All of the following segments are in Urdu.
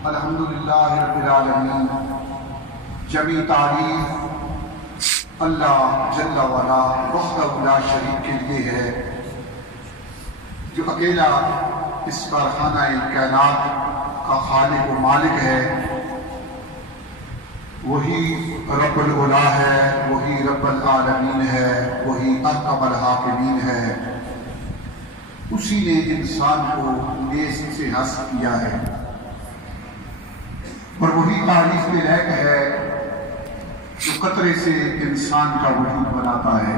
الحمدللہ رب العالمین، جمیع تعریف اللہ جل وعلا وحدہ لا شریک کے لیے ہے، جو اکیلا اس کارخانہ کائنات کا خالق و مالک ہے۔ وہی رب العلا ہے، وہی رب العالمین ہے، وہی احکم الحاکمین ہے۔ اسی نے انسان کو نیست سے حسب کیا ہے، اور وہی تعریف کے لائق ہے جو قطرے سے انسان کا وجود بناتا ہے۔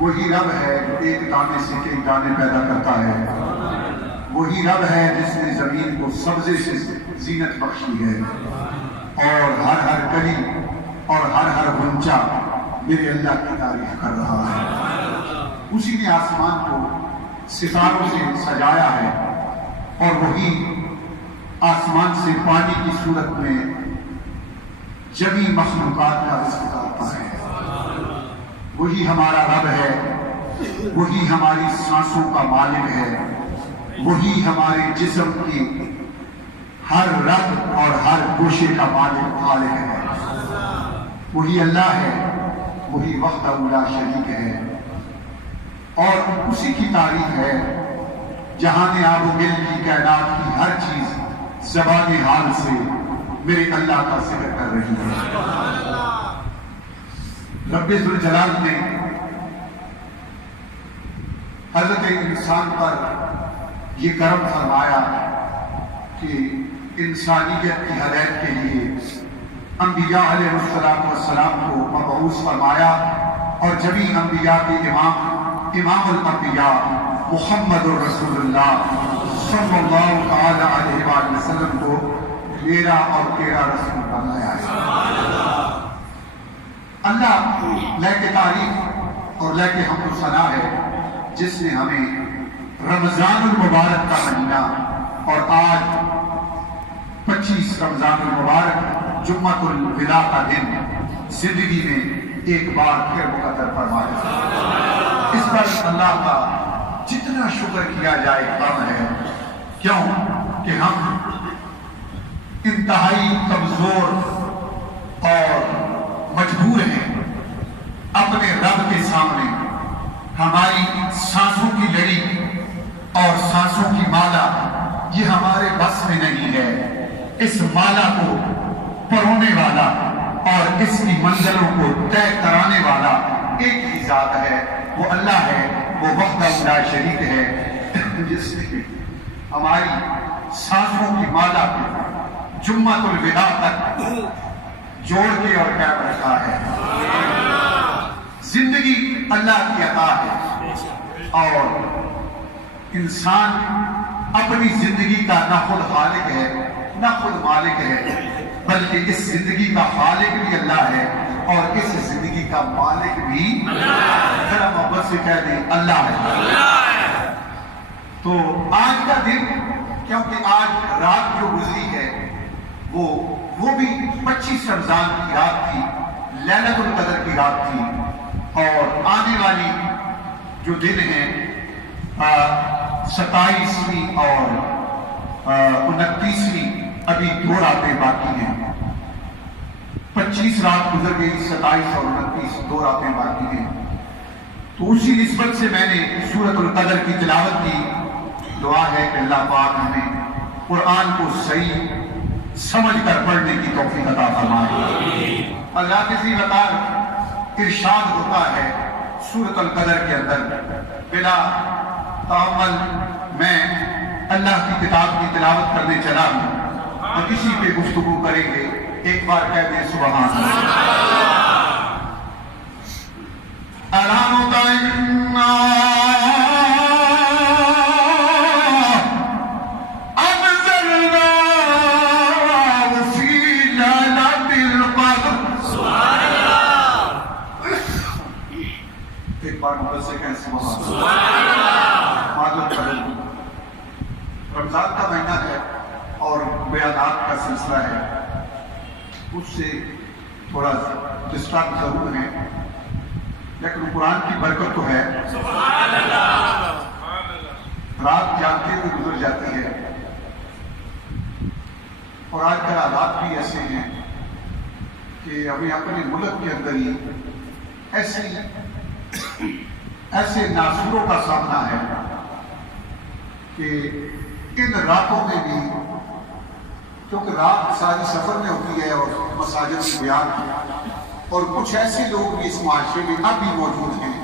وہی رب ہے جو ایک دانے سے کئی دانے پیدا کرتا ہے۔ وہی رب ہے جس نے زمین کو سبزے سے زینت بخشی ہے، اور ہر کلی اور ہر غنچہ میرے اللہ کی تعریف کر رہا ہے۔ اسی نے آسمان کو ستاروں سے سجایا ہے، اور وہی آسمان سے پانی کی صورت میں جمیع مخلوقات کا رزق ڈالتا ہے۔ وہی ہمارا رب ہے، وہی ہماری سانسوں کا مالک ہے، وہی ہمارے جسم کی ہر رگ اور ہر گوشے کا مالک خالق ہے۔ وہی اللہ ہے، وہی وحدہ لا شریک ہے، اور اسی کی تعریف ہے جہاں آب و گل کی کائنات کی ہر چیز زبان حال سے میرے اللہ کا ذکر کر رہی ہے۔ رب ذوالجلال نے حضرت انسان پر یہ کرم فرمایا کہ انسانیت کی ہدایت کے لیے انبیاء علیہ السلام کو مبعوث فرمایا، اور جمیع انبیاء کے امام الانبیاء محمد الرسول اللہ صلی اللہ تعالی علیہ وآلہ وسلم کو میرا اور تیرا رسول بنایا ہے۔ اللہ لائق تعریف اور لائق حمد و ثنا ہے جس نے ہمیں رمضان المبارک کا مہینہ، اور آج 25 رمضان المبارک جمعۃ الوداع کا دن زندگی میں ایک بار پھر مقدر فرمایا۔ اس پر اللہ کا جتنا شکر کیا جائے کم ہے، کیوں کہ ہم انتہائی کمزور اور مجبور ہیں اپنے رب کے سامنے۔ ہماری سانسوں کی لڑی اور سانسوں کی مالا یہ ہمارے بس میں نہیں ہے۔ اس مالا کو پرونے والا اور اس کی منزلوں کو طے کرانے والا ایک ہی ذات ہے، وہ اللہ ہے، وہ وحدہ لا شریک ہے، جس نے ہماری سانسوں کی مالا کو جمعۃ الوداع تک جوڑ کے اور قائم رکھا ہے۔ زندگی اللہ کی عطا ہے، اور انسان اپنی زندگی کا نہ خود خالق ہے نہ خود مالک ہے، بلکہ اس زندگی کا خالق بھی اللہ ہے اور اس زندگی کا مالک بھی ذرا محبت سے کہہ دیں اللہ ہے۔ تو آج کا دن، کیونکہ آج رات جو گزری ہے وہ بھی 25 رمضان کی رات تھی، لیلۃ القدر کی رات تھی، اور آنے والی جو دن ہیں 27ویں اور 29ویں، ابھی 2 راتیں باقی ہیں۔ 25 رات گزر گئی، 27 اور 29 2 راتیں باقی ہیں۔ تو اسی نسبت سے میں نے سورۃ القدر کی تلاوت کی۔ دعا ہے کہ اللہ پاک ہمیں قرآن کو صحیح سمجھ کر پڑھنے کی توفیق عطا فرمائے۔ اللہ کسی وقار ارشاد ہوتا ہے سورۃ القدر کے اندر، بلا تامل میں اللہ کی کتاب کی تلاوت کرنے چلا ہوں، اور اسی پہ گفتگو کریں گے۔ ایک بار کہہ دیں سبحان اللہ۔ ایک بار مدد سے کہیں سبحان اللہ۔ رمضان کا مہینہ ہے اور بیانات کا سلسلہ ہے، اس سے تھوڑا ڈسٹرب ضرور ہے، لیکن قرآن کی برکت تو ہے۔ رات جاگتے ہوئے گزر جاتی ہے، اور آج کل حالات بھی ایسے ہیں کہ ابھی اپنے ملک کے اندر ہی ایسے ناصروں کا سامنا ہے کہ ان راتوں میں بھی، کیونکہ رات ساری سفر میں ہوتی ہے اور مساجد میں بیان، اور کچھ ایسے لوگ بھی اس معاشرے میں اب بھی موجود ہیں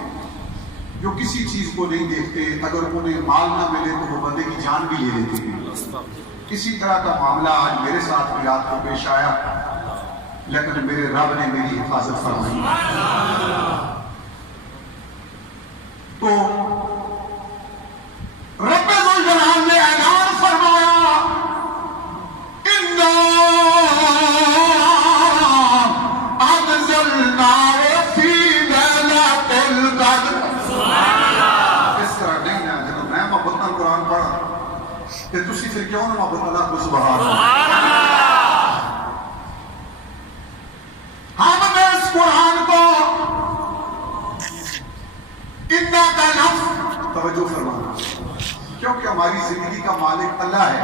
جو کسی چیز کو نہیں دیکھتے، اگر انہیں مال نہ ملے تو وہ بندے کی جان بھی لے لیتے ہیں۔ اسی طرح کا معاملہ آج میرے ساتھ بھی رات کو پیش آیا، لیکن میرے رب نے میری حفاظت فرمائی۔ تو رب ذوالجلال نے اعلان فرمایا، اِنَّا أَنزَلْنَاهُ فِي لَيْلَةِ الْقَدْرِ۔ اس طرح نہیں نا، جب میں محبت نال قرآن پڑھا کہ تسی پھر کیوں نہ محبت اللہ کو سبحان اللہ۔ ہم نے اس قرآن کو اِنَّا کا لفظ توجہ فرمانا، کیونکہ ہماری زندگی کا مالک اللہ ہے۔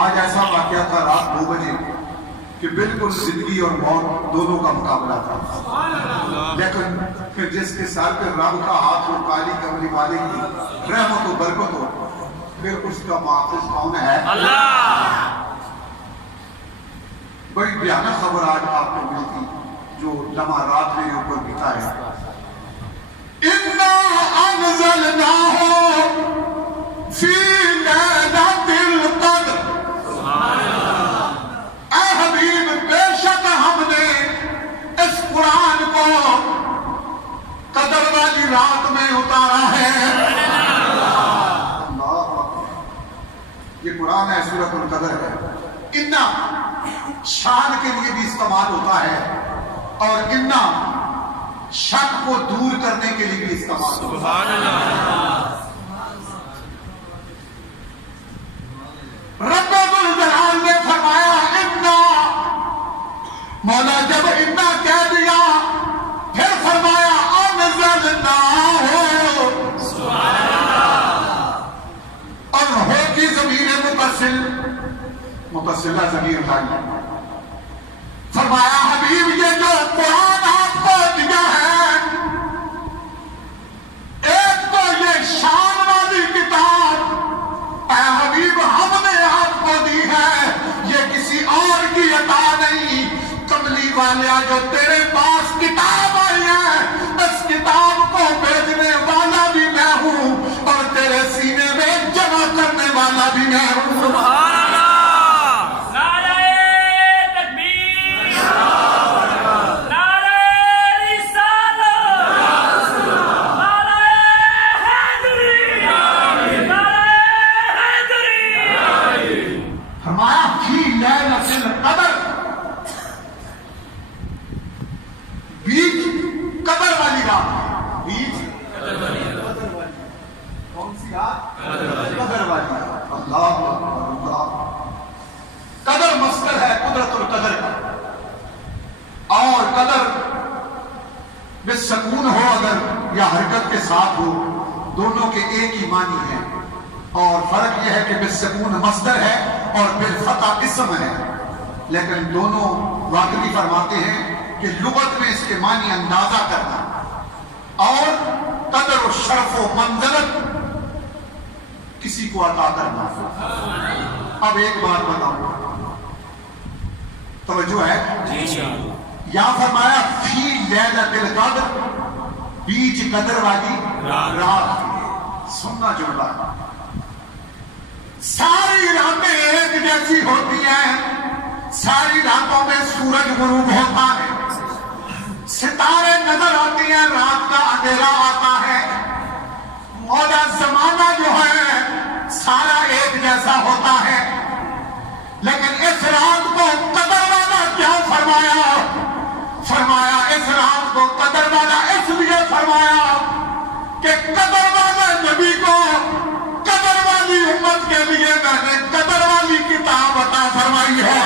آج ایسا واقعہ تھا رات 2 بجے کہ بالکل زندگی اور موت دونوں کا مقابلہ تھا، لیکن پھر جس کے سر پہ رب کا ہاتھ ہو، کالی کملی والے کی رحمت و برکت ہو، پھر اس کا محافظ کون ہے؟ اللہ۔ بڑی بھیانک خبر آج آپ کو ملتی جو لمحہ رات میرے اوپر بیتا ہے۔ اِنَّا أَنزَلْنَاهُ فِي لَيْلَةِ الْقَدْرِ۔ اے حبیب، بے شک ہم نے اس قرآن کو قدر والی رات میں اتارا ہے۔ یہ قرآن ہے، سورۃ القدر ہے۔ اِنَّا شان کے لیے بھی استعمال ہوتا ہے اور اِنَّا شک کو دور کرنے کے لیے بھی استعمال ہوتا ہے۔ رب ذوالجلال نے فرمایا اِنَّا، مولا جب اِنَّا کہہ دیا پھر فرمایا أَنزَلْنَاهُ، اور ہوگی ضمیر متصلہ ضمیر اٹھائی، فرمایا حبیب یہ جو قرآن آپ کو دیا ہے، ایک تو یہ شان والی کتاب اے حبیب ہم نے آپ کو دی ہے، یہ کسی اور کی عطا نہیں۔ کملی والا جو تیرے پاس کتاب آئی ہے، اس کتاب کو بھیجنے والا بھی میں ہوں اور تیرے سینے میں جمع کرنے والا بھی میں ہوں۔ سبحان اللہ۔ قدر مصدر ہے قدرت القدر کا، اور قدر بالسکون ہو اگر یا حرکت کے ساتھ ہو، دونوں کے ایک ہی معنی ہے، اور فرق یہ ہے کہ بالسکون مصدر ہے اور بالفتح اسم ہے، لیکن دونوں واقعی فرماتے ہیں کہ لغت میں اس کے معنی اندازہ کرنا، اور قدر و شرف و منزلت کسی کو عطا کرنا۔ اب ایک بات بتاؤں، توجہ ہے؟ یہاں فرمایا فی لیلۃ القدر، بیچ قدر والی رات۔ سننا جملہ، ساری راتیں ایک جیسی ہوتی ہیں، ساری راتوں میں سورج غروب ہوتا ہے، ستارے نظر آتی ہیں، رات کا اندھیرا آتا ہے، مولا زمانہ جو ہے سارا ایک جیسا ہوتا ہے، لیکن اس رات کو قدر والا کیا فرمایا؟ فرمایا اس رات کو قدر والا اس لیے فرمایا کہ قدر والے نبی کو قدر والی امت کے لیے میں نے قدر والی کتاب عطا فرمائی ہے۔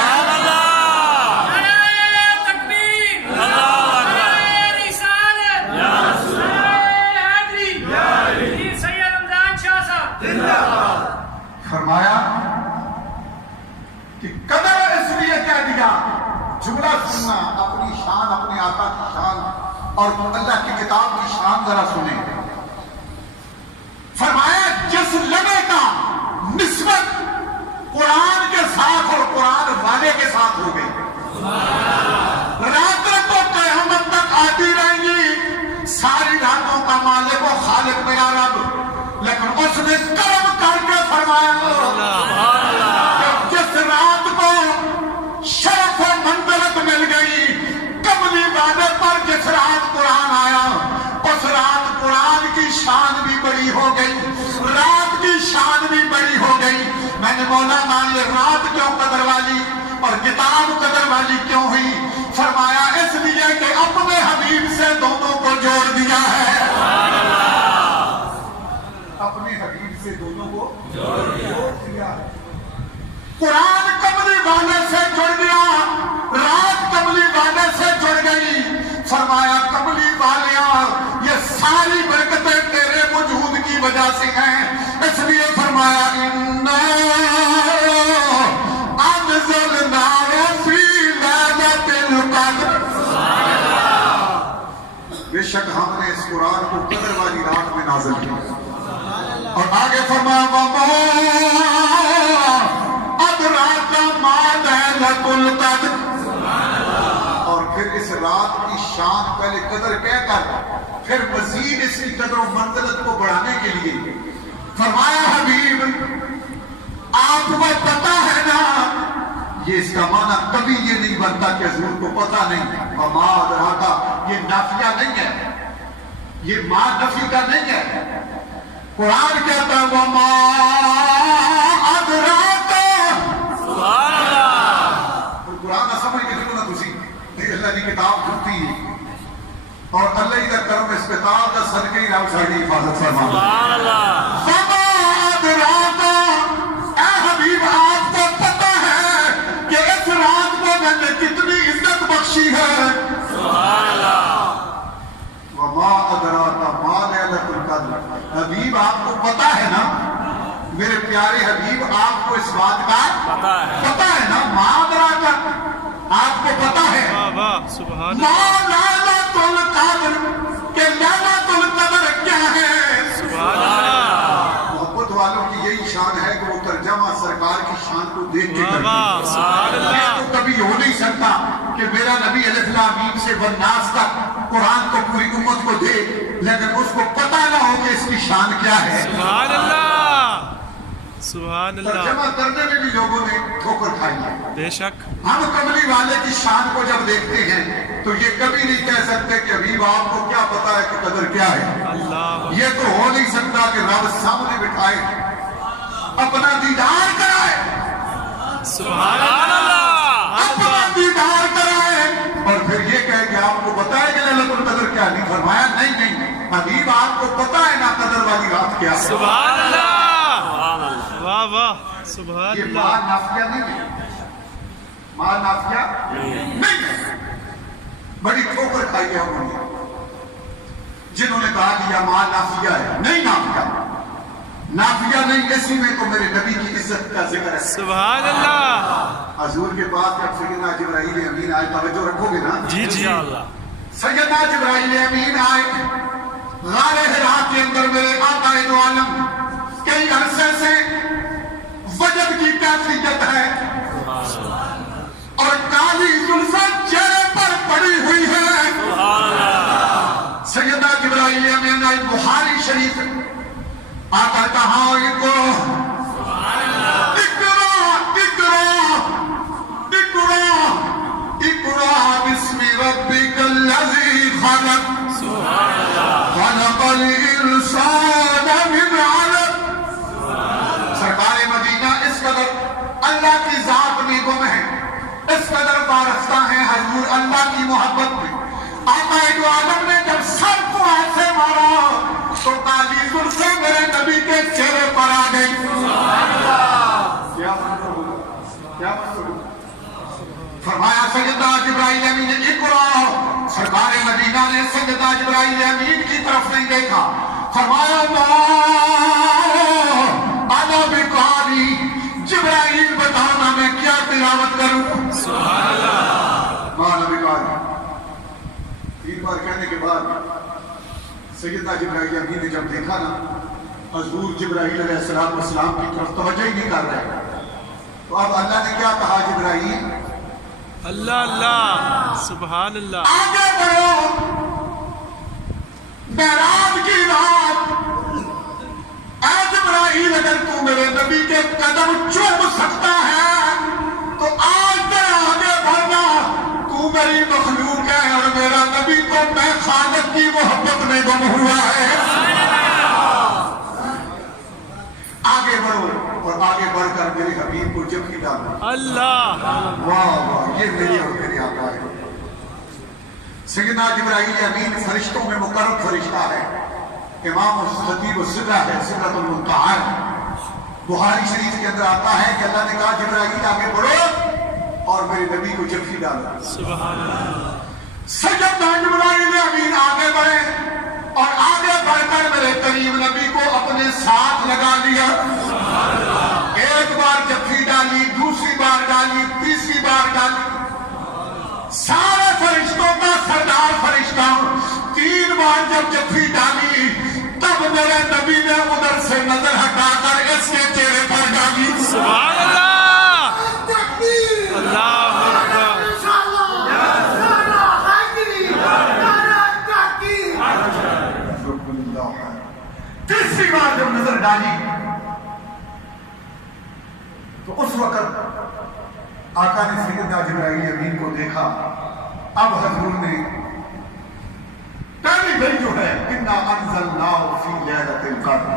فرمایا کہ قدر کہہ دیا جملہ سننا اپنی شان اپنے آقا کی شان اور اللہ کی کتاب کی شان ذرا سنیں. فرمایا جس لمحے کا نسبت قرآن کے ساتھ اور قرآن والے کے ساتھ ہو گئی رات تو قیامت تک آتی رہیں گی ساری راتوں کا مالک و خالق میرا رب لیکن اس نے کرم کر کے فرمایا کہ جس رات کو شرف و منزلت مل گئی کملی والے پر جس رات قرآن آیا اس رات قرآن کی شان بھی بڑی ہو گئی رات کی شان بھی بڑی ہو گئی. میں نے بولا نا یہ رات کیوں قدر والی اور کتاب قدر والی کیوں ہوئی؟ فرمایا اس لیے کہ اپنے حبیب سے دونوں کو جوڑ دیا ہے. اپنے حبیب سے دونوں کو جوڑ دیا. قرآن کملی والے سے جڑ گیا رات کملی والے سے جڑ گئی. فرمایا کملی والیاں یہ ساری برکتیں تیرے وجود کی وجہ سے ہیں اس لیے فرمایا اِنَّا أَنزَلْنَاهُ فِي لَيْلَةِ الْقَدْرِ. بے شک ہم نے اس قرآن کو قدر والی رات میں نازل کیا. اور آگے فرمایا وَمَا أَدْرَاكَ مَا لَيْلَةُ الْقَدْرِ. اور پھر اس رات کی شان پہلے قدر کہہ کر پھر مزید اس کی قدر و منزلت کو بڑھانے کے لیے فرمایا حبیب آپ کو پتا ہے نا یہ اس کا معنی کبھی یہ نہیں بنتا کہ حضور کو پتا نہیں. اور ما ادراکا یہ نافیہ نہیں ہے یہ ما نفی کا نہیں ہے. قرآن کہتا ہے وما ادراکا سبحان اللہ. قرآن نہ سمجھ کے دیکھو نا تسی اللہ کی کتاب جھوٹی ہے اور اللہ ہی کا کرم اس کتاب کا صدقہ ہی رب ساری حفاظت فرما. سبحان اللہ. وما ادراکا اے حبیب آپ کو پتا ہے کہ اس رات کو میں نے کتنی عزت بخشی ہے. سبحان اللہ. وما ادراکا ما لیلۃ القدر. حبیب آپ کو پتا ہے نا میرے پیارے حبیب آپ کو اس بات کا پتا ہے نا ما ادراکا آپ کو پتا ہے ما لیلۃ القدر کہ لیلۃ القدر کیا ہے. سبحان اللہ. محبت والوں کی یہی شان ہے کہ وہ ترجمہ سرکار کی شان کو دیکھ کے کرتے ہیں. تو کبھی ہو نہیں سکتا کہ میرا نبی الف لام میم سے والناس تک قرآن کو پوری امت کو دے لیکن اس کو پتا نہ ہو کہ اس کی شان کیا ہے. سبحان اللہ. سبحان اللہ. ترجمہ کرنے میں بھی لوگوں نے ٹھوکر کھائی ہے. بے شک ہم کملی والے کی شان کو جب دیکھتے ہیں تو یہ کبھی نہیں کہہ سکتے کہ حبیب آپ کو کیا پتا ہے کہ قدر کیا ہے. اللہ. یہ تو ہو نہیں سکتا کہ رب سامنے بٹھائے اپنا دیدار کرائے. سبحان اللہ. اپنا دیدار کرائے اور پھر یہ کہے کہ آپ کو پتا ہے کہ لیلۃ القدر کیا نہیں. فرمایا نہیں حبیب آپ کو پتا ہے نا قدر والی رات کیا ہے. سبحان اللہ. واہ واہ سبحان اللہ. یہ ماں نافیہ نہیں ہے ماں نافیہ نہیں ہے. بڑی ٹھوکر کھائی ہے انہوں نے جنہوں نے کہا کہ یہ ماں نافیہ ہے. نہیں نافیہ نہیں. اسی میں تو میرے نبی کی عزت کا ذکر ہے. سبحان اللہ. حضور کے پاس جب سیدنا جبرائیل امین آئے توجہ رکھو گے نا. جی جی. سیدنا جبرائیل امین آئے غار حرا کے اندر میرے آقا دو عالم کئی عرصے سے وجد کی کیفیت ہے اور کالی زلفیں چہرے پر پڑی ہوئی ہے. سیدنا جبرائیل امین آئے بخاری شریف آقا کہا اقرأ باسم ربک الذی خلق خلق الانسان من علق. سرکار مدینہ اس قدر اللہ کی ذات میں گم ہے اس قدر وارستہ ہیں حضور اللہ کی محبت میں. آقا دو عالم نے جب سر کو ہاتھ سے مارا تو کالی زلفیں میرے نبی کے چہرے پر آ گئی. کیا فرمایا سیدنا جبرائیل امین نے اقرأ. سرکار مدینہ نے سیدنا جبرائیل امین کی طرف نہیں دیکھا. فرمایا انا بقاری. جبرائیل بتانا میں کیا تلاوت کروں. بار کہنے کے بعد سیدنا جبرائیل امین نے جب دیکھا نا حضور جبرائیل علیہ السلام کی طرف توجہ ہی نہیں کر رہے، تو اب اللہ نے کیا کہا جبرائیل اللہ اللہ سبحان اللہ آگے بڑھو، معراج کی رات اے جبرائیل اگر تو میرے نبی کے قدم چوم سکتا ہے تو آج میرا آگے بڑھنا، تو میری مخلوق ہے اور میرا نبی تو میں خالق کی محبت میں گم ہوا ہے، آگے بڑھو اور آگے بڑھ کر میرے حبیب کو جبھی ڈالو۔ اللہ واہ واہ، یہ میری اور میرے آقا ہے۔ سیدنا جبرائیل امین فرشتوں میں مقرب فرشتہ ہے، امام الخطیب السدرہ ہے، سدرۃ المنتہا۔ بخاری شریف کے اندر آتا ہے کہ اللہ نے کہا جبرائیل آگے بڑھو اور میرے نبی کو جبھی ڈالو۔ سبحان اللہ سیدنا جبرائیل امین آگے بڑھے اور آگے بڑھ کر میرے کریم نبی کو اپنے ساتھ لگا لیا۔ ایک بار جبھی ڈالی، دوسری بار ڈالی، تیسری بار ڈالی، سارے فرشتوں کا سردار فرشتہ 3 بار جب جبھی ڈالی تب میرے نبی نے ادھر سے نظر ہٹا کر اس کے چہرے پر ڈالی۔ سبحان اللہ اللہ اکبر تیسری بار جب نظر ڈالی تو اس وقت آقا نے سیدنا جبرائیل امین کو دیکھا۔ اب حضور نے پہلی گھڑی جو ہے اِنَّا أَنزَلْنَاهُ فِي لَيْلَةِ الْقَدْرِ،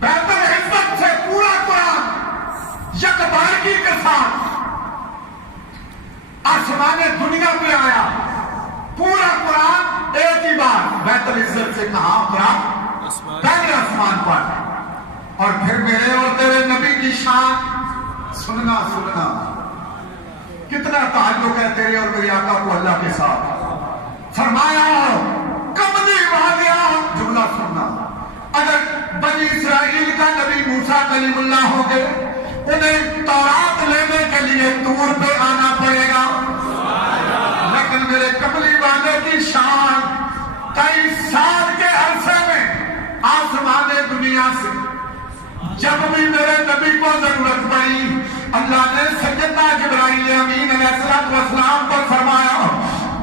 بیت العزت سے پورا قرآن یکبارگی کے ساتھ آسمان دنیا پہ آیا، پورا قرآن ایک ہی بار بیت العزت سے کہا قرآن پہلے آسمان پر، اور پھر میرے اور تیرے نبی کی شان سننا سننا، کتنا تعلق ہے تیرے اور میرے آقا کو اللہ کے ساتھ۔ فرمایا کملی وادیاں، جملہ سننا، اگر بنی اسرائیل کا نبی موسیٰ کلیم اللہ ہو گئے، انہیں تورات لینے کے لیے طور پہ آنا پڑے گا، لیکن میرے کملی وادے کی شان کئی سال کے عرصے میں آسمان دنیا سے جب بھی میرے نبی کو ضرورت پڑی، اللہ نے سیدنا جبرائیل امین علیہ السلام پر فرمایا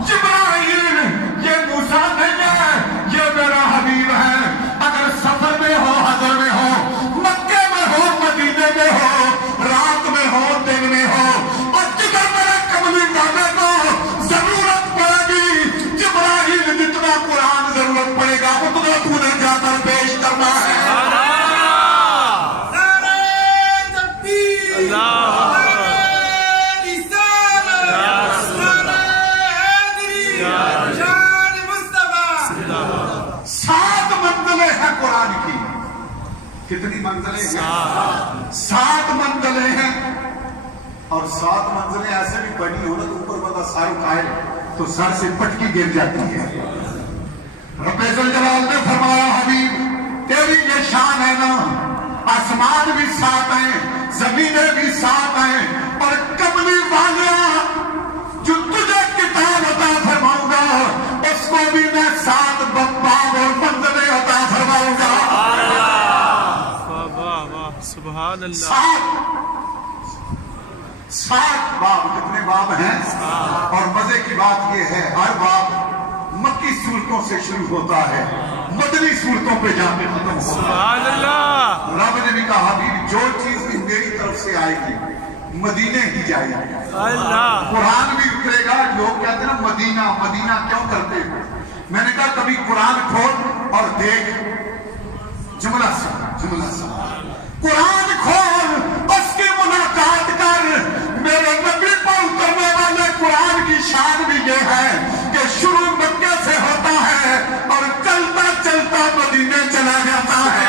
جبرائیل یہ موسیٰ نہیں ہے، یہ میرا حبیب ہے، اگر سفر میں ہو، حضر میں ہو، مکے میں ہو، مدینے میں ہو، رات میں ہو، دن میں ہو، اور جدھر میرے کملی وعدے کو ضرورت پڑے گی، جبرائیل جتنا قرآن ضرورت پڑے گا اتنا تو نے جا کر پیش کرنا ہے۔ قرآن کی کتنی منزلیں ہیں؟ 7 منزلیں ہیں، اور 7 منزلیں ایسے بھی بنی ہو نا تو اوپر بندہ سر اٹھائے تو سر سے پٹکی گر جاتی ہے۔ رب ذوالجلال نے فرمایا حبیب تیری یہ شان ہے نا، آسمان بھی 7 ہیں، زمینیں بھی 7 ہیں، اور کملی والیاں جو تجھے کتاب عطا فرماؤں گا اس کو بھی میں 7 باب اور منزلیں عطا فرماؤں گا۔ سبحان اللہ 7 باب، کتنے باب ہیں؟ اور مزے کی بات یہ ہے ہر باب مکی صورتوں سے شروع ہوتا ہے، مدنی صورتوں پہ جا کے ختم ہوتا ہے۔ سبحان اللہ رب نے بھی کہا حبیب جو چیز بھی میری طرف سے آئے گی مدینے ہی جائے گی۔ اللہ قرآن بھی اترے گا، لوگ کہتے ہیں نا مدینہ مدینہ کیوں کرتے ہیں؟ میں نے کہا کبھی قرآن کھول اور دیکھ، جملہ سن قرآن کھول، اس کی ملاقات کر، میرے نبی پر اترنے والے قرآن کی شان بھی یہ ہے کہ شروع مکے سے ہوتا ہے اور چلتا چلتا مدینے چلا جاتا ہے۔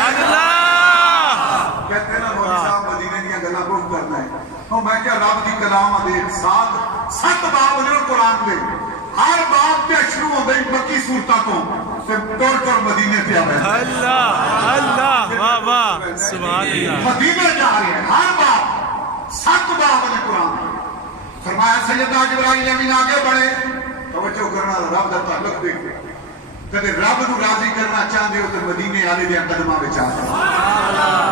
کہتے ہیں نا مولوی صاحب مدینے دیا گلا بہت کرنا ہے، تو میں کیا رب کی کلام دیکھ 7 باب نے قرآن دے، ہر باب پہ شروع ہو گئی مکی صورتوں کو توڑ مدینے پہ آ گئے۔ اللہ اللہ واہ واہ سبحان اللہ مدینے جا رہے ہیں، ہر باب 7 باب نے قرآن۔ فرمایا سیدنا جبرائیل امین آگے بڑھے، توجہ کرنا رب دا تعلق دیکھ کدے رب نو راضی کرنا چاہتے ہو تو مدینے والے دے قدماں وچ آ جاؤ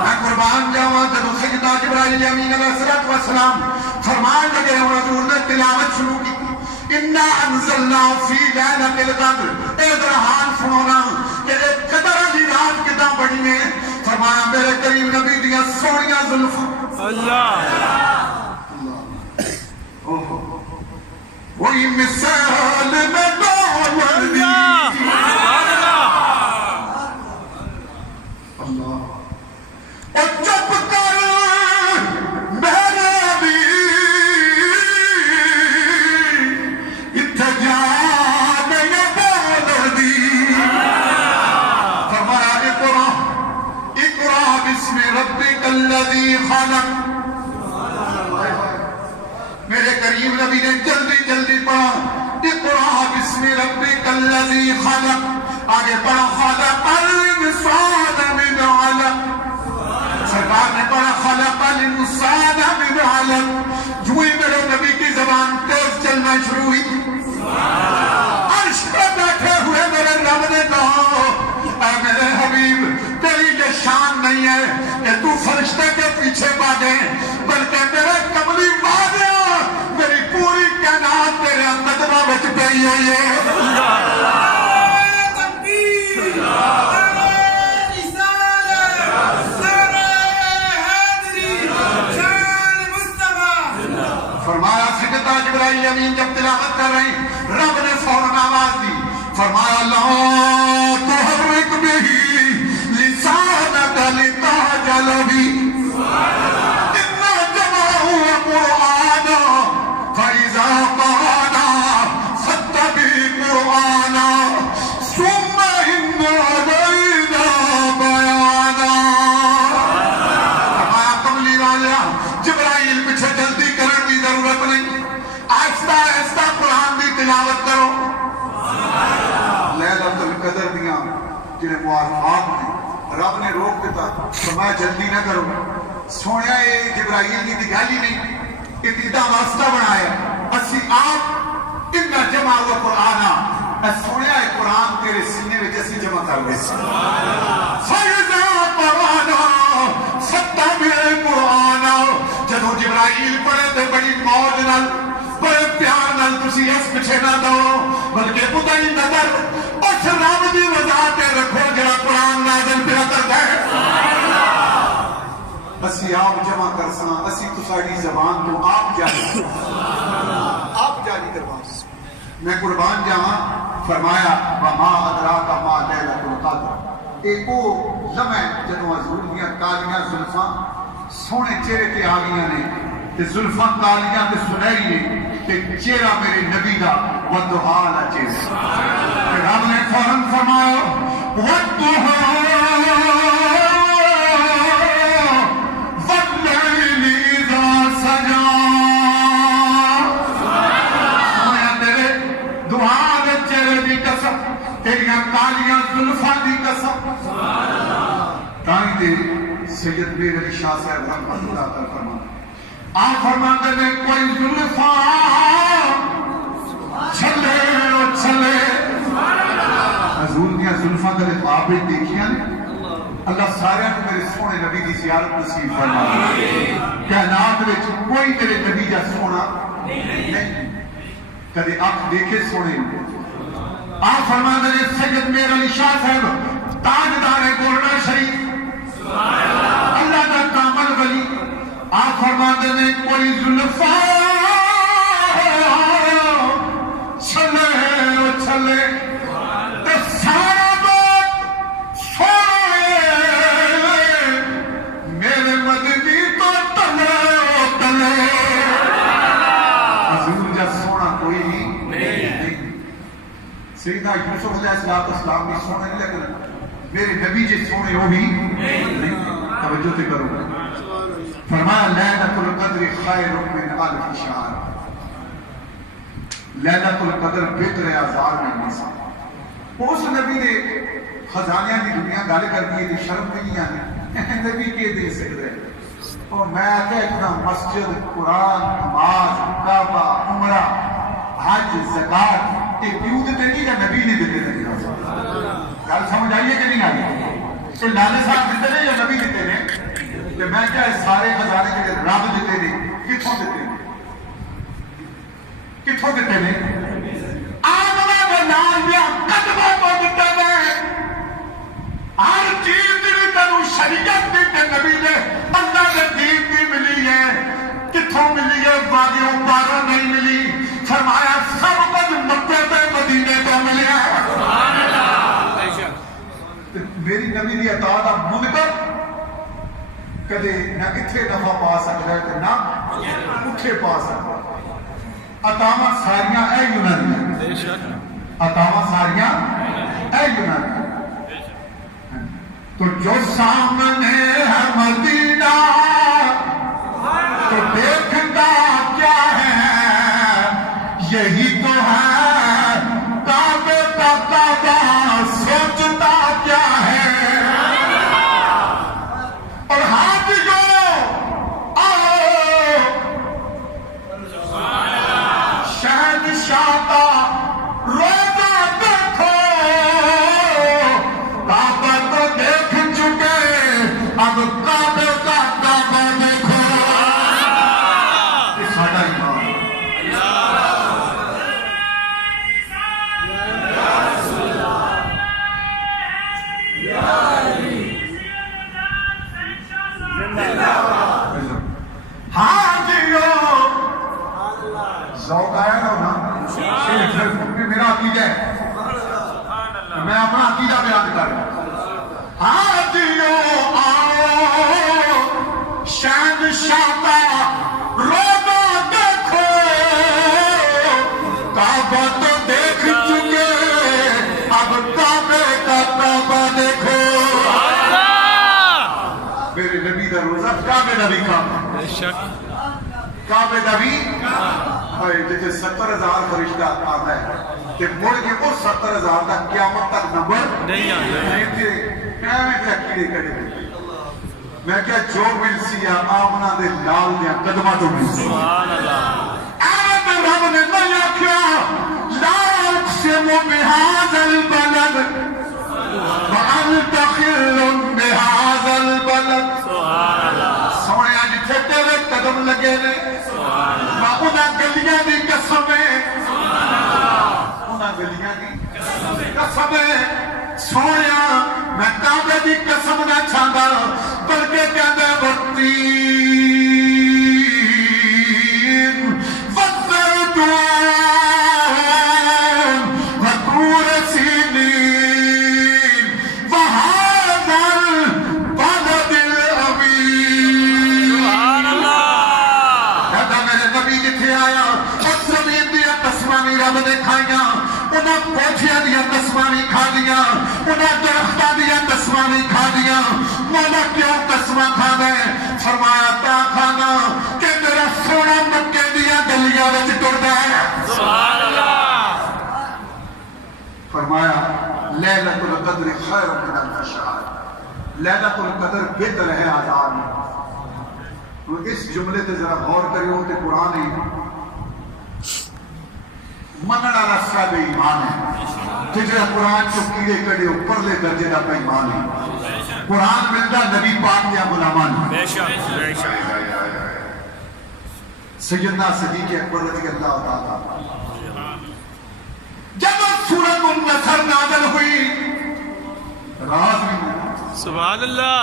میں قربان جاواں جدوں سیدنا جبرائیل امین علیہ الصلوۃ والسلام فرمان لگے حضور نے تلاوت شروع کی انا انزلنا فی لیلۃ القدر اے درحال سنونا کہ قدر دی رات کداں بڑی ہے فرمایا میرے کریم نبی دیاں سونیاں زلفاں اللہ وہی مثال میں دور دی اللہ اور چپ کر میرے بھی اتجاب یا بول دی فرمایا اقرا بسم ربک الذی خلق میرے کریم نبی نے جلدی جلدی پڑھا اقرا بسم ربک الذی خلق آگے پڑھا خلق الانسان من علق سرکار نے پڑھا خلق الانسان من علق جو ہی میرے نبی کی زبان تیز چلنا شروع ہوئی عرش پہ بیٹھے ہوئے میرے رب نے کہا اے میرے حبیب تیری یہ شان نہیں ہے کہ تو فرشتے کے پیچھے بھاگے بلکہ میرے کملی وعدے میری پوری کائنات تیرے قدموں وچ پئی ہوئی ہے فرمایا سیدنا جبرائیل امین جب تلاوت کر رہی رب نے فوراً آواز دی فرمایا لا تحرک به لسانک لتعجل به انا جمعه قرآنا فإذا قرأنا فاتبع قرآنا ثم إن علينا بيانا فرمایا کملی والا جبرائیل پیچھے جلدی کرنے کی ضرورت نہیں آہستہ آہستہ قرآن کی تلاوت کرو لیلۃ القدر دیاں جنہیں معارفات نے رب نے روک دیتا فرمایا جلدی نہ کرو سونے یہ جبرائیل کی دکھائی نہیں اتنا واسطہ بنایا اسی آپ اتنا جمع ہوا قرآن سونے قرآن تیرے سینے میں جیسی جمع کر دے فَإِذَا قَرَأْنَا فَاتَّبِعْ قُرْآنَا جدو جبرائیل پڑھے تے بڑی موج نال بڑے پیار نال تسی اس پیچھے نہ دوڑو بلکہ خدائی نظر اس رب دی رضا تے رکھو جڑا قرآن نازل پیا کردا ہے اسی آپ جمع کرساں اسی تساڑی زبان تو آپ جاری کروا میں قربان جاواں فرمایا وما ادراک ما لیلۃ القدر ایک وہ لمحہ جدوں حضور دیاں کالیاں زلفاں سونے چہرے تے آ گئیاں نے تے زلفاں کالیاں تے سنہری نے تے چہرہ میرے نبی دا والضحیٰ دا چہرہ رب نے فوراً فرمایا والضحیٰ واللیل اذا سجا سویا تیرے دعا دے چہرے دی قسم تیریاں کالیاں زلفاں دی قسم تائیں دے سید میر علی شاہ صاحب رحمت اللہ تعالی فرماتے آپ فرماتے ہیں کوئی زلفاں چھلے او چھلے حضور دیا زلفاں کدے خواب وچ دیکھیاں نے اللہ سارے کو میرے سونے نبی دی زیارت نصیب فرمائے کائنات وچ کوئی میرے نبی جا سونا نہیں کدے اکھ دیکھے سونے آپ فرماتے ہیں سید میر علی شاہ صاحب تاجدار گولڈا شریف اللہ کا کامل ولی آپ فرماتے ہیں کوئی زلفاں چھلے او چھلے تے سارا بات سونے میرے مدنی تو تلے او تلے حضور جا سونا کوئی نہیں سیدنا یوسف علیہ السلام بھی سونے نہیں لگنا میرے نبی جی سونے ہو بھی نہیں توجہ تے کرو فرمایا لیلۃ القدر خیر من الف شہر لیلۃ القدر بہتر ہزار مہینے سے اس نبی نے خزانے کی دنیا گل کرتی ہے شرم نہیں آئی نبی کے دے سکتے اور میں اتنا مسجد قرآن نماز کعبہ عمرہ حج زکات یہ پیو دیتے نہیں یا نبی نہیں دیتے تھے؟ گل سمجھ آئیے کہ نہیں آئی؟ یہ لانے صاحب دیتے ہیں یا نبی دیتے ہیں؟ کہ میں کیا سارے خزانے کے رب دیتے ہیں؟ کتوں دیتے ہیں؟ کتوں دیتے ہیں؟ آمنا کے نام دیا قدموں کو دیتے ہیں. ہر چیز دی تینوں شریعت دی تے نبی دے اللہ دے دین دی ملی ہے. کتوں ملی ہے؟ وادیوں پاروں نہیں ملی. فرمایا سب کچھ مکے تے مدینے تو ملیا. میری نبی دی عطا دا منکر کدے نہ اتھے نفع پا سکتا ہے نہ اٹھے پا سکتا ہے. عطاواں ساریاں اے یونانی، عطاواں ساریاں اے یونانی. تو جو سامنے ہے مدینہ تو دیکھتا کیا ہے؟ یہی تو ہے کعبے کا کعبہ، سوچتا کیا ہے؟ اور حاجیوں آؤ شہنشاہ کا روزہ دیکھو. کعبہ تو دیکھ چکے، اب کعبے کا کعبہ دیکھو. یہ ساڈا ایمان. ذوق آیا نا میرا عقیدہ ہے، میں اپنا عقیدہ بیان کر رہا ہوں. حاجیوں آؤ شہنشاہ کا روزہ دیکھو. کعبہ تو دیکھ چکے، اب کعبے کا کعبہ دیکھو. میرے نبی کا روزہ کعبے نبی کا کعبے نبی جیسے 70,000 فرشتہ آتا ہے کہ مڑ کے وہ 70,000 کا قیامت تک نمبر نہیں آتا. میں کیا جو مل سی آمنا دے لال دیا قدمہ تو مل سی. آمد رب نے نہیں آکھیا لا اقسم بهذا البلد وانت خل بهذا البلد. سونے جتھے تیرے قدم لگے نے میں انہاں گلیاں دی قسم ہے، انہاں گلیاں دی قسم ہے. سویا میں کعبے دی قسم نہ چھاندا بلکہ کہندا والتین والزیتون وطور سینین وہذا البلد الامین. سبحان اللہ. کہتا میرے نبی جتھے آیا اس زمین دیا قسماں بھی رب نے کھائیاں، انہاں کوٹھیاں دیا قسماں بھی کھا دیا، انہاں درختاں دیا قسماں بھی کھا دیا. مولا کیوں قسماں کھانا ہے؟ فرمایا تا کھانا کہ میرا سونا مکے دیا گلیاں وچ ٹردا ہے. سبحان اللہ. فرمایا لیلۃ القدر خیر من الف شہر. لیلۃ القدر بہتر ہے ہزار میں. اس جملے تے ذرا غور کریو تے قرآن ہی مننا رسا بے ایمان ہے. ججرا قرآن چو کیڑے کڑے پرلے درجے دا بے ایمان ہے. قرآن ملتا نبی پاک یا غلامان ہے. سیدنا صدیق اکبر رضی اللہ تعالیٰ جب سورۃ النصر نازل ہوئی راز بھی سبحان اللہ.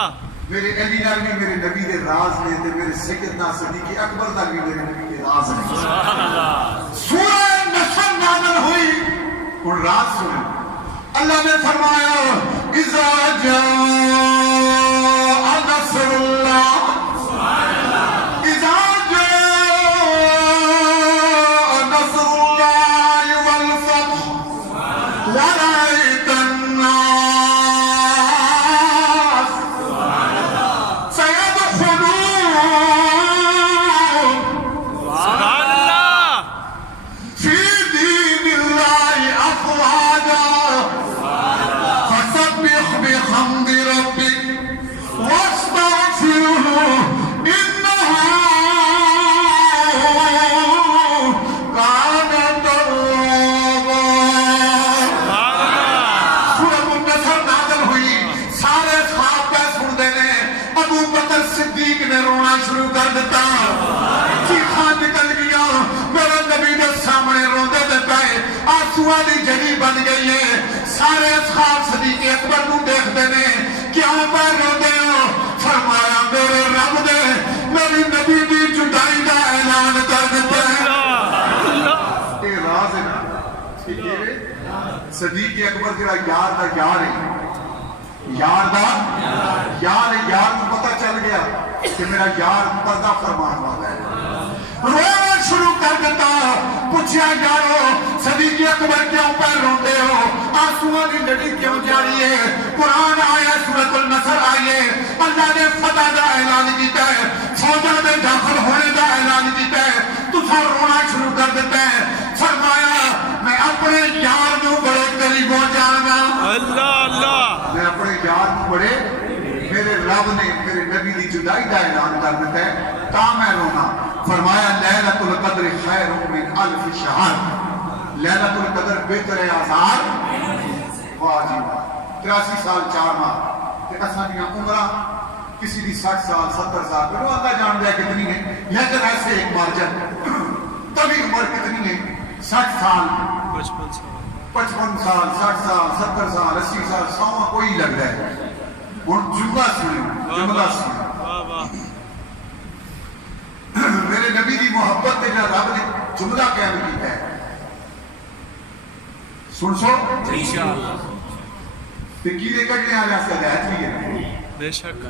میرے علی نال بھی میرے نبی دے راز نے تے میرے سیدنا صدیق اکبر نال بھی میرے نبی دے راز نے. سبحان اللہ. سورہ نصر نازل ہوئی اور راز سنے. اللہ نے فرمایا اذا جاء نصر اللہ. سبحان اللہ. اذا جاء نصر اللہ والفتح ورأيت الناس في دين الله أفواجا فسبح بحمد ربك شروع کر دیتا چیخاں نکل گیا میرے نبی دے سامنے روندے دے پے آنسواں دی جھڑی بن گئی ہے سارے اصحاب صدیق اکبر نوں دیکھدے نے کیوں پہ روندے ہو فرمایا میرے رب نے میری نبی دی جدائی دا اعلان کر دیتا ہے اے راز ہے نا ٹھیک ہے صدیق اکبر جڑا یار دا یار ہے یار دا یار کو پتہ چل گیا کہ میرا یار پردہ فرمان والا ہے رونا شروع کر دیتا پوچھا یارو صدیق اکبر کیوں پہ روندے ہو آنسواں کی لڑی کیوں جاری ہے قرآن آیا سورۃ النصر آئیے اللہ نے فتح دا اعلان کیتا ہے فوجوں میں داخل ہونے دا اعلان کیتا ہے تو رونا شروع کر دیتا ہے فرمایا میں اپنے یار نوں بڑے قریب ہو جانا اللہ اللہ میں اپنے یار کو بڑے میرے رب نے میرے نبی دی جدائی دا اعلان کر دیتا ہے تا میں رونا فرمایا لیلۃ القدر خیر من الف شہر لیلۃ القدر بہتر ہے ہزار واہ جی 83 سال 4 ماہ تے اساں دیاں عمراں کسی دی 60 سال 70 سال وہ اللہ جان دے کتنی ہے لیکن ایسے ایک بار جب تبھی عمر کتنی ہے 60 سال 55 سال 60 سال 70 سال 80 سال 100 کوئی لگ رہا ہے اور جملہ سنے جملہ سنے میرے نبی دی محبت تے جڑا رب نے جملہ قائم کیتا ہے سن سو انشاءاللہ تے کیڑے کڈنے والے سے ہدایت بھی ہے بے شک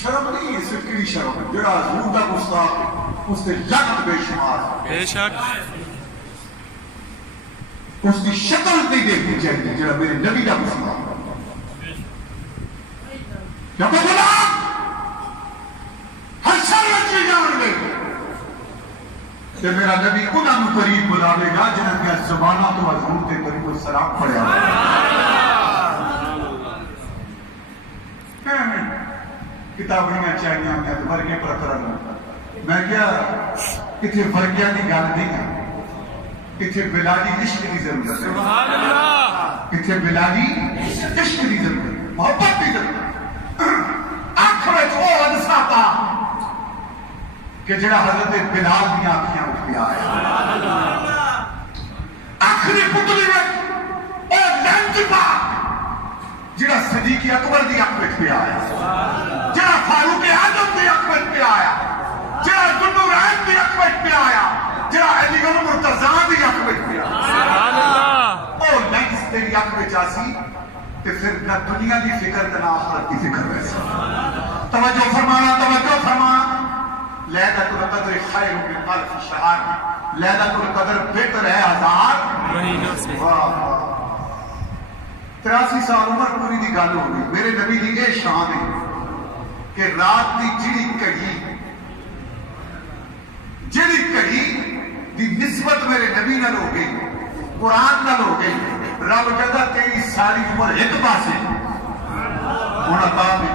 شرم نہیں ہے صرف کیڑی شرم ہے جڑا حضور دا گستاخ اس تے لعنت بے شمار بے شک اس کی شکل نہیں دیکھنی چاہیے جڑا میرے نبی دا گستاخ کیا بولا ہر شر چیز جان لے کہ میرا نبی انہاں نوں قریب بلاوے گا جنہاں دی زباناں تو حضور تے قریب السلام پڑھیا کتابیاں چاہیے میں ورگے پر کرن میں کیا کتھے ورگیاں دی گل نہیں ہے کتھے بلادی عشق دی ضرورت ہے سبحان اللہ کتھے بلادی عشق دی ضرورت ہے محبت دی ضرورت ہے آنکھ وچ او انساتا کہ جڑا حضرت بلال دی آنکھیاں اٹھ کے آیا آخری پتلی وچ او لنج پا جڑا صدیق اکبر دی آنکھ وچ پہ آیا جڑا فاروق اعظم دی آنکھ وچ پہ آیا جڑا ذوالنورین دی آنکھ وچ پہ آیا جڑا علی المرتضیٰ دی آنکھ وچ پہ آیا سبحان اللہ او لنج تیری آنکھ وچ آسی تے پھر نہ دنیا دی فکر نہ آخرت دی فکر ویسے توجہ فرمانا لیلۃ القدر خیر من الف شہر لیلۃ القدر بہتر ہے ہزار مہینوں سے 83 سال عمر پوری دی گل ہو گئی میرے نبی دی یہ شان ہے کہ رات دی جڑی گھڑی دی نسبت میرے نبی نال ہو گئی قرآن نال ہو گئی رب کہتا تیری ساری عمر ایک پاسے ہن عطا میں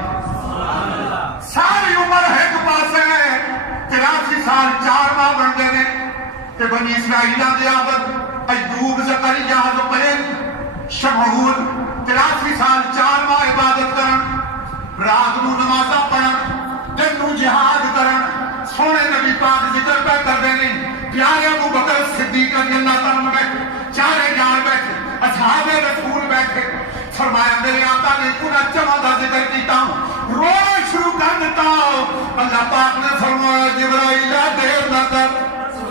ساری عمر ایک پاسے ہے 83 سال 4 ماہ بنتے ہیں کہ بنی اسرائیلہ دی آبد ایوب زکریا زبیر شمعون 83 سال 4 ماہ عبادت کرن رات نو نمازاں پڑھن دن نو جہاد کرن سونے نبی پاک ذکر پہ کر دینے پیارے ابو بکر صدیق رضی اللہ تعالیٰ بیٹھے چارے جان بیٹھے اصحاب رسول بیٹھے فرمایا میرے آقا نے انہاں چواں دا ذکر کیتا رونا شروع کر دیتا اللہ پاک نے فرمایا جبرائیل دیر نہ کر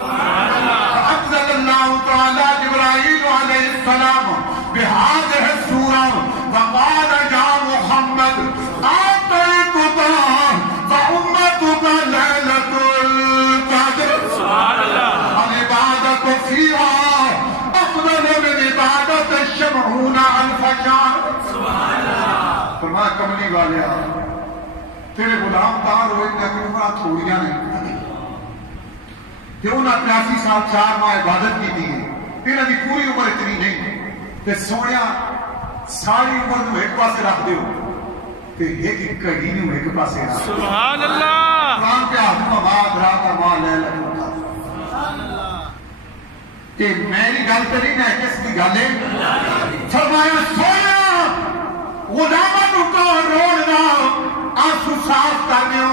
فأنزل اللہ تعالی جبرائیل علیہ السلام بهذه السورة وقال يا محمد آتيتك وأمتك ليلة القدر العبادة فيها أفضل من عبادة الشمعون ألف شهر فرمایا کملی والے تیرے غلام دار ہوئے کہ عمرہ تھوڑیاں نہیں کہ انہاں 83 سال 4 ماہ عبادت کی تھی انہاں دی پوری عمر اتنی نہیں کہ سونیا ساری عمر نو ایک پاسے رکھ دیو کہ ایک گھڑی نو ایک پاسے رکھ سبحان اللہ قرآن کے آدم آباد رات آباد لیلۃ القدر کہ میری گل کری نہ کس کی گل ہے فرمایا سویا غلاماں نو تو روڑنا آنسو صاف کر دیو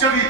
24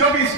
24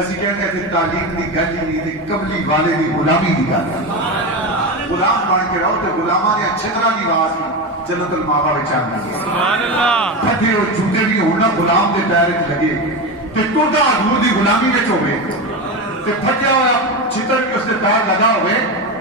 ਅਸੀਂ ਕਹਿੰਦੇ ਕਿ ਤਾਲੀਮ ਦੀ ਗੱਲ ਨਹੀਂ ਤੇ ਕਮਲੀ ਵਾਲੇ ਦੀ ਗੁਲਾਮੀ ਦੀ ਗੱਲ ਹੈ। ਗੁਲਾਮ ਬਣ ਕੇ ਰਹੋ ਤੇ ਗੁਲਾਮਾਂ ਦੇ ਅੱਛੇ ਤਰ੍ਹਾਂ ਦੀ ਆਵਾਜ਼ ਨੂੰ ਜੰਨਤੁਲ ਮਾਵਾ ਵਿੱਚ ਆਉਂਦੀ ਹੈ। ਸੁਭਾਨ ਅੱਲਾਹ। ਫਤੇ ਉਹ ਜੂਦੇ ਵੀ ਹੋਣ ਨਾ ਗੁਲਾਮ ਦੇ ਪੈਰ ਵਿੱਚ ਲੱਗੇ ਤੇ ਟੁੱਟਾ ਹਜ਼ੂਰ ਦੀ ਗੁਲਾਮੀ ਵਿੱਚ ਹੋਵੇ ਤੇ ਫਟਿਆ ਹੋਇਆ ਛਿੱਤਰ ਵੀ ਉਸਦੇ ਪੈਰ ਲਗਾ ਹੋਵੇ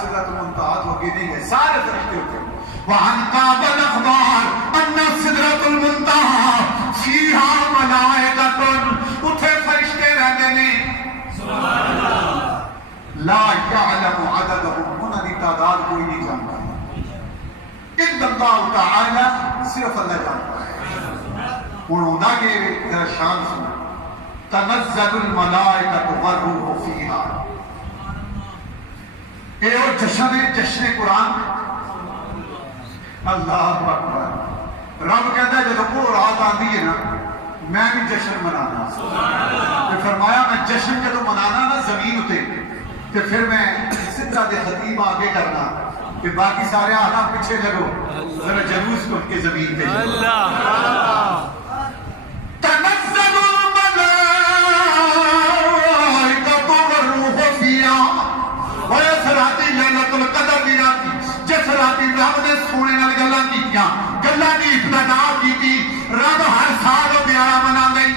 سدرۃ المنتہا تو آگے نہیں گئے، سارے فرشتے ہوتے ہیں وَعَنْ قَابَ الْأَخْبَارِ أَنَّ سِدْرَةُ الْمُنْتَهَا فِيهَا مَلَائِكَةٌ، اتھے فرشتے رہتے ہیں سبحان اللہ لا يعلم عددهم، انہوں نے تعداد کوئی نہیں جانتا، الا اللہ تعالی، صرف اللہ جانتا ہے۔ انہوں نے کہ شان سنا تنزل الملائکۃ والروح فیہا، اے اور جشن ہے، جشن قرآن، اللہ اکبر۔ رب کہتا ہے جب وہ رات آتی ہے نا میں بھی جشن منانا، تو فرمایا میں جشن جب منانا نا زمین اتے تو پھر میں سدرہ دے خطیب آگے کرنا کہ باقی سارے آنا پیچھے لگو، ذرا جلوس کو کے زمین پہ اللہ تنزل الملائکۃ والروح فیہا، اور اس راتی لیلۃ القدر دی راتی جس راتی رب نے سونے نال گلاں کیتیاں، گلاں دی ابتدا کیتی، رب ہر سال دیارہ منا گئی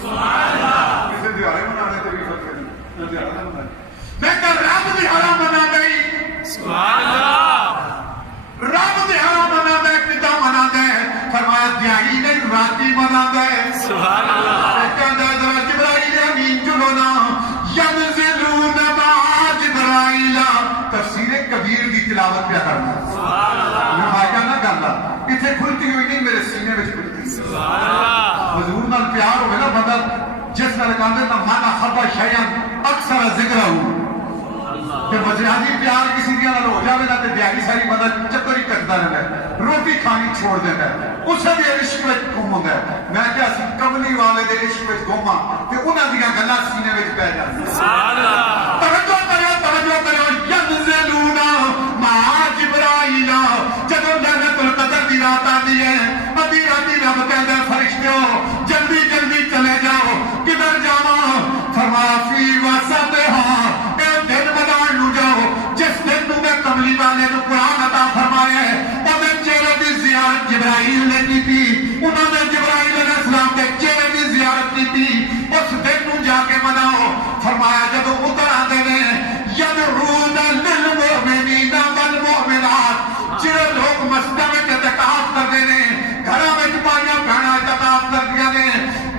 سبحان اللہ، کسے دیارہ منانے تے بھی فرق نہیں، دیارہ منا لیکن رب دیارہ منا گئی سبحان اللہ، رب دیارہ منا گئے، کتا منا گئے، فرمایا دیاری نہیں راتی منا گئے سبحان اللہ، کہتا ہے ذرا جبرائیل امین چلونا ینزلون مع جبرائیل، تفسیر کبیر کی تلاوت پہ کرنا سبحان اللہ، نمائیہ نہ کرنا، اتھے کھلتی ہوئی نہیں میرے سینے میں کھلتی سبحان اللہ، حضور نال پیار ہوئے نا بندہ جس نال کہتے نا من احب شیئا اکثر ذکرہ ہوں، کہ مجرانی پیار کسی دیا نال ہو جاوے نا تے دیاری ساری بندہ چکر ہی کرتا رہتا ہے، روٹی کھانی چھوڑ دیتا ہے، اسے بھی عشق میں گم ہوتا ہے، میں کیا سی کملی والے دے عشق میں گما تے انہاں دیاں گلاں سینے وچ پے جاندیاں سبحان اللہ، توجہ کرو ینزلون مع جبرائیل، جدوں لیلۃ القدر دی رات آتی ہے ادھی راتی رب کہندا ہے فرشتوں جلدی جلدی چلے جاؤ، کدھر جاواں، فرمایا فی وسطھا، اے دن بدان نو جاؤ جس دن نو میں کملی والے نو قرآن عطا فرمایا ہے، اودے چہرے دی زیارت جبرائیل نے کی تھی، انہوں نے جبرائیل علیہ السلام کے چہرے دی زیارت کی تھی، اس دن نو جا کے مناؤ، فرمایا جدوں اتر آندے نے یدعون للمؤمنین والمؤمنات، جڑے لوگ مسجد وچ اعتکاف کردے نے، گھراں وچ پائیاں بہناں اعتکاف کردیاں نے،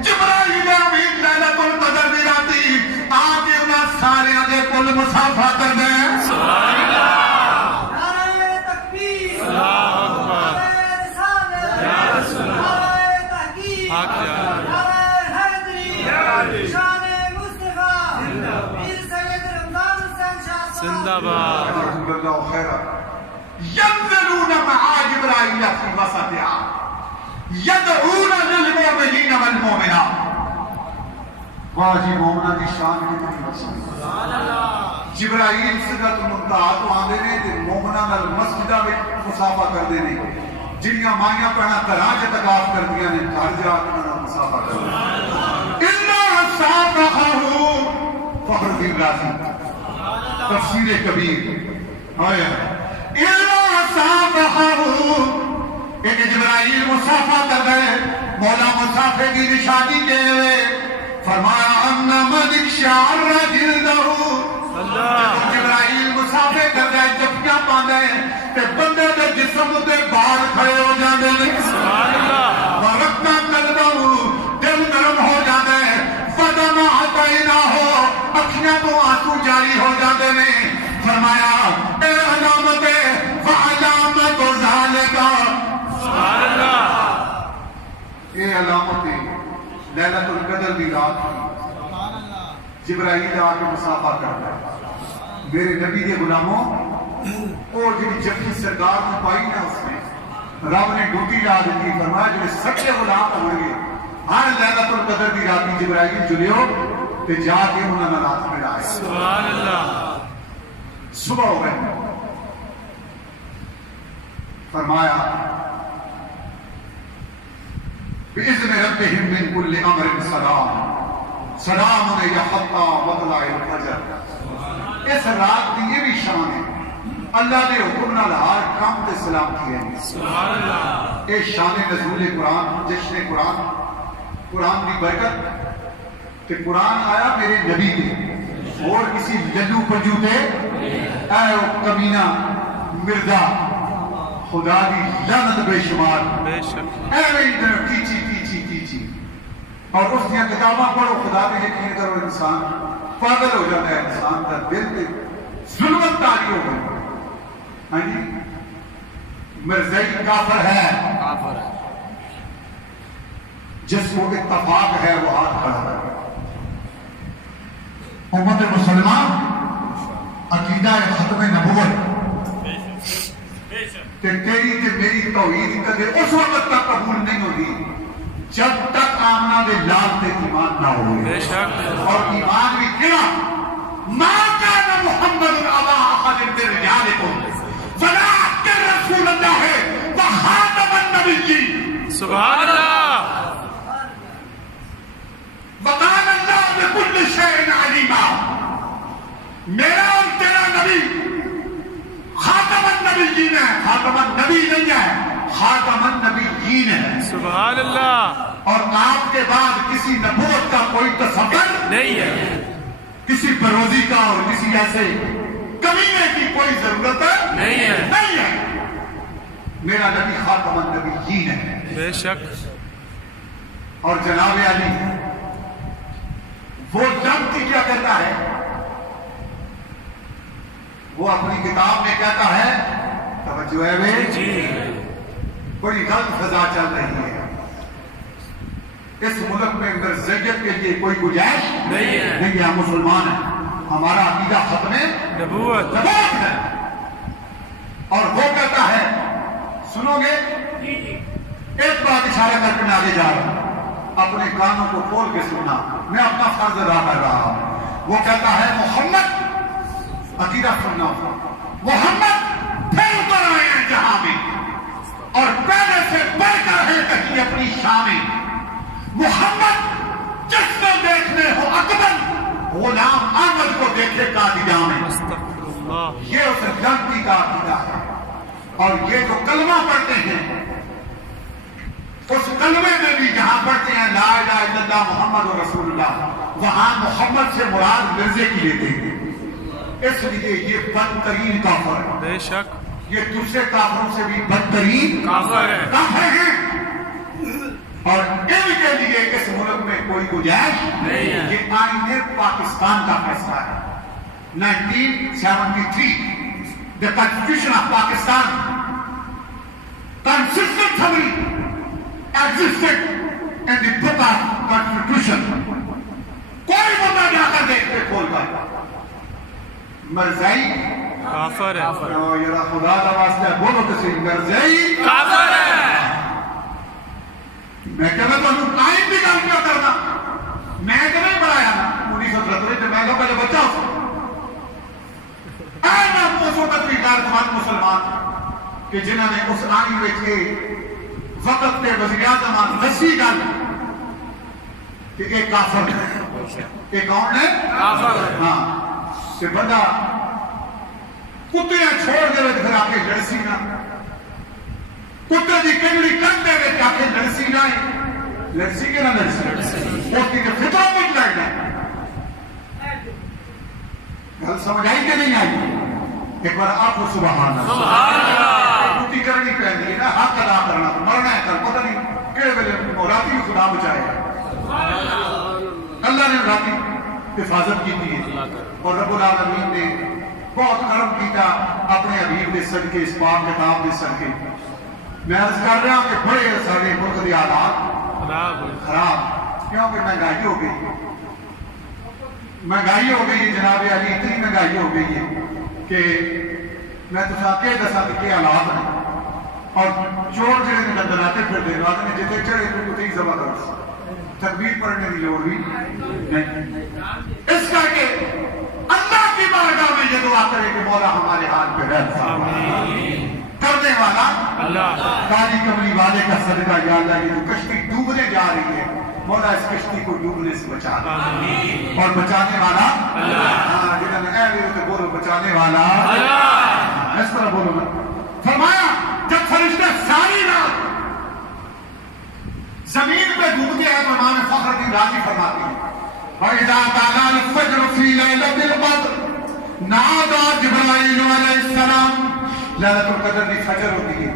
جبرائیل امین لیلۃ القدر دی راتی آ کے انہاں ساریاں دے کل مصافحہ کردے سبحان اللہ، نعرہ تکبیر، اللہ اکبر، نعرہ رسالت یا رسول اللہ، نعرہ تحقیق، نعرہ حیدری، شان مصطفیٰ، پیر سید رمضان حسین شاہ زندہ باد، رسول اللہ خیرہ، ینزلون مع جبرائیل فی وسطھا یدعون للمؤمنین والمؤمنات، واجی مومنہ کی شان کتنی وسیع، جبرائیل سدرۃ المنتہا تو آندے نے تے مومنہ نال مسجداں وچ مصافحہ کردے نے، جنیاں مائیاں پہنا گھراں چ اعتکاف کردیاں نے گھر جا کے انہاں مصافحہ کردے، الا صافحہ، فخر الدین رازی تفسیر کبیر آیا الا صافحہ، ایک جبرائیل مصافحہ کر گئے، مولا مصافحے کی نشانی کے ہوئے، فرمایا ان ملک شعر جلدہ، جبرائیل مصافحے کر گئے، جبکیاں پاندے تے بندے دے جسم دے بال کھڑے ہو جاندے سبحان اللہ، ورقنا قلبہ، دل نرم ہو جاندے، فدمع عطیناہ، اکھیاں تو آنسو جاری ہو جاندے نے، فرمایا اے علامت وعلامت ذالک سبحان اللہ، اے علامت لیلۃ القدر دی رات کی جبرائیل آ کے مصافحہ کرتا ہے، میرے نبی کے غلاموں اور جی جبکہ سرکار کو پائی نا اس میں رب نے ڈیوٹی لا دیتی، فرمایا جو سچے غلام ہوں گے ہر لیلۃ القدر دی رات کی جبرائیل جلیو تے جا کے انہاں نال ہاتھ ملائے سبحان اللہ، صبح ہو گئے، فرمایا بِإِذْنِ رَبِّهِمْ مِنْ كُلِّ أَمْرٍ سَلَامٌ سلام علیہ حتی مطلع الفجر، اس رات کی یہ بھی شان ہے، اللہ نے حکم نال ہر کام تے سلام کیے ہیں سبحان اللہ، اے شان نزول قرآن، جشن قرآن، قرآن کی برکت کہ قرآن آیا میرے نبی کے اور کسی جدو پجو تے اے وہ کمینہ مردہ خدا دی لعنت بے شمار بے شک اے میں ادھر کیچی اور اس دیا کتاباں پڑھو خدا پہ یقین کرو انسان پاگل ہو جاتا ہے انسان کا دل پہ ظلمت تاری ہو گئی ہاں جی مرزائی کافر ہے جس کو اتفاق ہے وہ ہاتھ کھڑا ہے امت مسلمان عقیدہ ختم نبوت کہ تیری تے میری توحید کدے اس وقت تک قبول نہیں ہوگی جب تک آمنہ دے لال تے ایمان نہ ہوئے بے شک اور ایمان بھی کیا ما کان محمد ابا احد من رجالکم ولکن رسول اللہ وخاتم النبیین سبحان اللہ وقال اللہ بكل شيء علیما میرا اور تیرا نبی خاتم النبیین ہے خاتم النبی نہیں ہے خاتم النبیین ہے سبحان اللہ اور آپ کے بعد کسی نبوت کا کوئی تصور نہیں ہے کسی بروزی کا اور کسی ایسے کمینے کی کوئی ضرورت نہیں ہے نہیں ہے میرا نبی خاتم النبیین ہے بے شک اور جناب علی وہ جنگ کی کیا کہتا ہے وہ اپنی کتاب میں کہتا ہے توجہ ہے بھائی جی بڑی غلط فضا چل رہی ہے اس ملک میں مرزیت کے لیے کوئی گنجائش نہیں ہے ہم مسلمان ہیں ہمارا عقیدہ ختم نبوت ہے اور وہ کہتا ہے سنو گے ایک بات اشارہ کر کے میں آگے جا رہا ہوں اپنے کانوں کو کھول کے سننا میں اپنا فرض ادا کر رہا ہوں وہ کہتا ہے محمد عقیدہ سننا محمد پھر اتر آئے ہیں جہاں میں اور پہلے سے بڑھ کر ہے کہیں اپنی شان میں محمد جس کو دیکھنے ہو اکبر غلام احمد کو دیکھے قادیاں میں استغفر اللہ یہ اس جنتی کا عقیدہ ہے اور یہ جو کلمہ پڑھتے ہیں اس کلمے میں بھی جہاں پڑھتے ہیں لا الہ الا اللہ محمد رسول اللہ وہاں محمد سے مراد مرزے کی لیتے ہیں اس لیے یہ بدترین کافر ہے بے شک یہ دوسرے کافروں سے بھی بدترین کافر ہے کافر ہیں اور ان کے لیے اس ملک میں کوئی گنجائش نہیں ہے یہ آئین پاکستان کا فیصلہ ہے 1973 the constitution of Pakistan consistently existed in the book of constitution کوئی بندہ جا کر دیکھتے کھول کر مرزائی کافر ہے یہ خدا کا واسطہ بولو کسی مرزائی کافر ہے میں کہنا تو ٹائم بھی کام کیا کرنا میں تو نہیں پڑھایا نا 1973 میں لوگ پہلے بچہ ہوں اے نا پوسو تطریقار تمام مسلمان کہ جنہوں نے اس آئین میں کے وقت کے وزیر اعظم نسی گل کہ ایک کافر ہے ایک کون ہے کافر ہے ہاں کہ بندہ کتیاں چھوڑ دے وے پھر آ کے لڑسی نہ کتے دی کنگڑی کٹ دے وے آ کے لڑسی نہ لڑسی کے نہ لڑسی وہ کی فطرت میں لڑنا گل سمجھ آئی کہ نہیں آئی ایک بار آپ کو سبحان اللہ کتی کرنی پہنی ہے نا حق ادا کرنا مرنا ہے کل پتہ نہیں کہڑے ویلے موراتی کو خدا بچائے اللہ نے راتی حفاظت کی تھی اور رب العالمین نے بہت کرم کیتا اپنے حبیب کے صدقے اس پاک کتاب کے صدقے میں عرض کر رہا ہوں کہ بڑے سارے ملک کے حالات خراب کیونکہ مہنگائی ہو گئی مہنگائی ہو گئی ہے جناب علی اتنی مہنگائی ہو گئی ہے کہ میں تو ساتھ کے دسا کہ حالات ہیں اور چور جڑے نے گندلاتے پھر دے رات نے جتنے چڑھے پھر اتنی ذبح کر تکبیر پڑھنے کی لوڑ بھی نہیں اس کا کہ اللہ کی بارگاہ میں یہ دعا کرے کہ مولا ہمارے حال پہ رحم کرنے والا اللہ کالی کملی والے کا صدقہ یا اللہ یہ جو کشتی ڈوبنے جا رہی ہے مولا اس کشتی کو ڈوبنے سے بچا دے اور بچانے والا ہاں جنہوں نے اے میرے بولو بچانے والا اس طرح بولو نا فرمایا جب فرشتے ساری رات زمین پہ ڈوبتے ہیں تو امام فخر الدین رازی فرماتے ہیں وَإِذَا طَلَعَ الْفَجْرُ فِي لَيْلَةِ الْقَدْرِ نادا جبرائیل علیہ السلام ليلۃ القدر کی فجر ہوتی ہے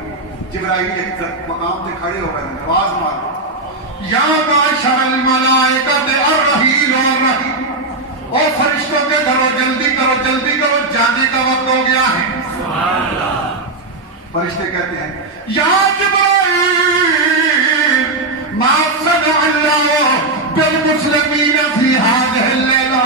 جبرائیل ایک مقام تے کھڑے ہو گئے آواز مارو یا معشر الملائکۃ الرحیل الرحیم او فرشتوں کے گھروں جلدی کرو جانے کا وقت ہو گیا ہے سبحان اللہ فرشتے کہتے ہیں یا جبرائیل ما صنع اللہ بالمسلمین فی هذه الليلہ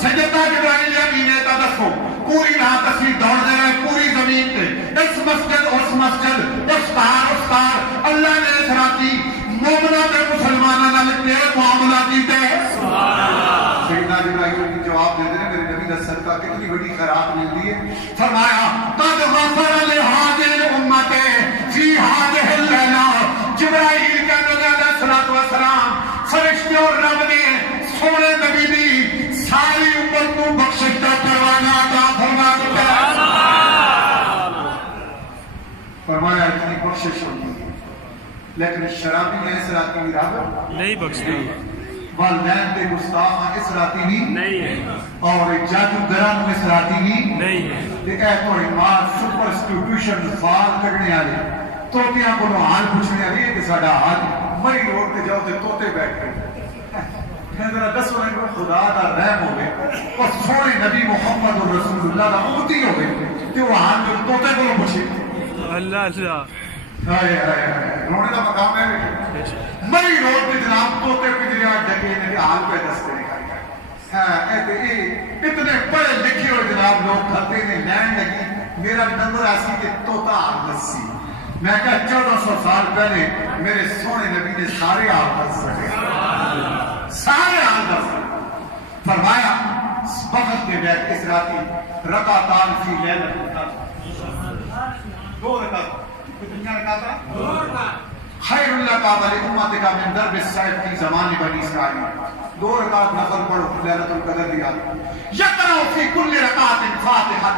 سیدنا جبرائیل امین کا دسو پوری رات اسی دوڑ دے رہے پوری زمین تے اس مسجد اس مسجد اس تار اللہ نے اس راتی مومنہ تے مسلمانہ نال کے معاملہ کیتے سبحان اللہ سیدنا جبرائیل کی جواب دے دے میرے نبی دا صدقہ کتنی بڑی خیرات ملتی ہے فرمایا قد غفر لهذه الامه فی هذه الليلہ جبرائیل کا نبی علیہ الصلوۃ والسلام فرشتے اور رب نے سونے نبی دی ساری امت کو بخشش کا پروانہ عطا فرما دیا فرمایا اتنی بخشش ہوتی ہے لیکن شرابی نے اس راتی بھی رب نہیں بخشتی والدین تے گستاخ اس راتی نہیں ہے اور جادوگراں اس راتی نہیں ہے تے اے کوئی ماں سپرسٹیٹیوشن فال کرنے والے توتیاں کو حال پوچھنے والے کہ ساڈا حال مری روڈ تے جاؤ تے توتے بیٹھ کے ذرا دسو نے خدا دا رحم ہوے اور سونے نبی محمد رسول اللہ دا امتی ہوے تے وہ حال جو توتے کو پوچھے اللہ اللہ ہائے ہائے رونے دا مقام ہے مری روڈ تے جناب توتے پجریا ڈکے نے حال پہ دستے نے اتنے پڑھے لکھے ہوئے جناب لوگ کھاتے نے لین لگی میرا نمبر ایسی کہ توتا حال دسی میں کہا 1400 سال پہلے میرے سونے نبی نے سارے حال دس سکے سارے حال دس سکے فرمایا وقت کے بیٹھ اس راتی رکعتان فی لیلۃ القدر 2 رکعت کتنی رکعت خیر اللہ کا ولی امت کا من درب السیف کی زمان بنی اسرائیل 2 رکعت نفل پڑھو لیلۃ القدر دیا یقرأ فی کل رکعت فاتحہ